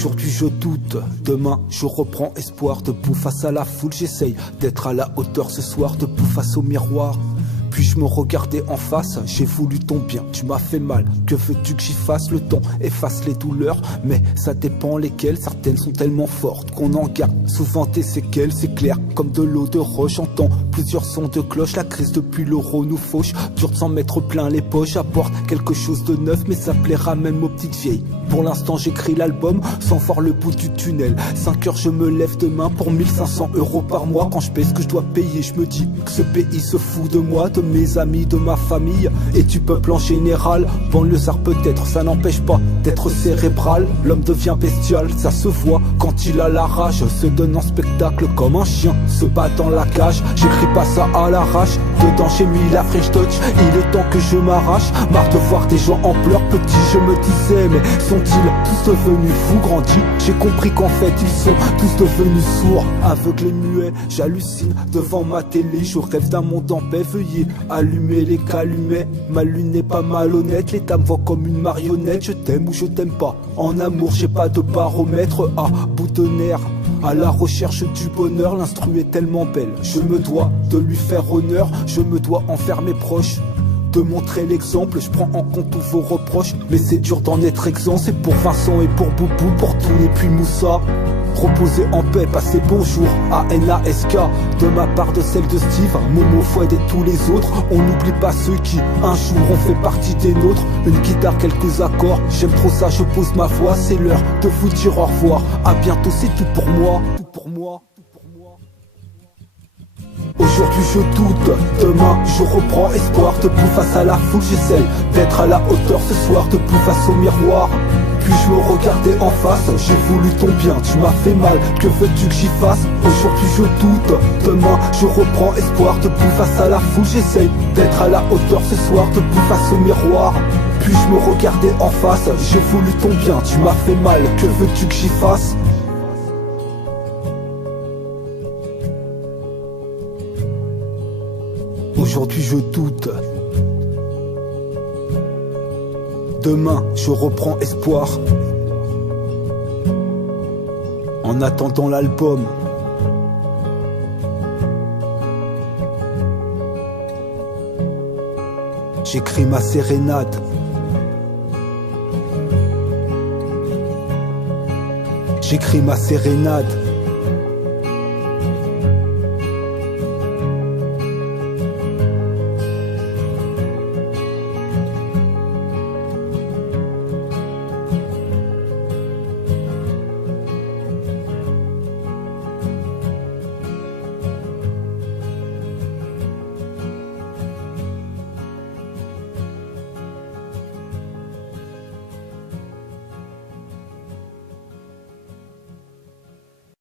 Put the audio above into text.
Aujourd'hui je doute, demain je reprends espoir. Debout face à la foule, j'essaye d'être à la hauteur ce soir. Debout face au miroir, puis je me regardais en face. J'ai voulu ton bien, tu m'as fait mal. Que veux-tu que j'y fasse? Le temps efface les douleurs, mais ça dépend lesquelles. Certaines sont tellement fortes qu'on en garde souvent tes séquelles. C'est clair comme de l'eau de roche. J'entends plusieurs sons de cloche. La crise depuis l'euro nous fauche. Dur de s'en mettre plein les poches. J'apporte quelque chose de neuf, mais ça plaira même aux petites vieilles. Pour l'instant j'écris l'album sans voir le bout du tunnel. 5 heures je me lève demain pour 1500 € par mois. Quand je paie ce que je dois payer, je me dis que ce pays se fout de moi, de mes amis, de ma famille et du peuple en général. Banlieusard peut-être, ça n'empêche pas d'être cérébral. L'homme devient bestial, ça se voit quand il a la rage. Se donne en spectacle comme un chien se bat dans la cage. J'écris pas ça à l'arrache, dedans j'ai mis la French touch. Il est temps que je m'arrache, marre de voir des gens en pleurs. Petit je me disais, mais sont-ils tous devenus fous? Grandis, j'ai compris qu'en fait ils sont tous devenus sourds. Aveugles et muets, j'hallucine devant ma télé. Je rêve d'un monde en paix, veuillez allumer les calumets. Ma lune n'est pas malhonnête, l'État me voit comme une marionnette. Je t'aime ou je t'aime pas, en amour j'ai pas de baromètre. À bout de nerfs, à la recherche du bonheur. L'instru est tellement belle, je me dois de lui faire honneur. Je me dois en faire mes proches, de montrer l'exemple. Je prends en compte tous vos reproches, mais c'est dur d'en être exempt. C'est pour Vincent et pour Boubou, pour tout et puis Moussa. Reposez en paix, passez bonjour à NASK. De ma part, de celle de Steve, Momo, Fouad et tous les autres. On n'oublie pas ceux qui un jour ont fait partie des nôtres. Une guitare, quelques accords, j'aime trop ça, je pose ma voix. C'est l'heure de vous dire au revoir. À bientôt, c'est tout pour moi. Tout pour moi. Aujourd'hui je doute, demain je reprends espoir. Debout face à la foule, j'essaye d'être à la hauteur ce soir. Debout face au miroir, puis je me regardais en face. J'ai voulu ton bien, tu m'as fait mal, que veux-tu que j'y fasse? Aujourd'hui je doute, demain je reprends espoir. Debout face à la foule, j'essaye d'être à la hauteur ce soir. Debout face au miroir, puis je me regardais en face. J'ai voulu ton bien, tu m'as fait mal, que veux-tu que j'y fasse? Aujourd'hui je doute, demain je reprends espoir. En attendant l'album, j'écris ma sérénade. J'écris ma sérénade.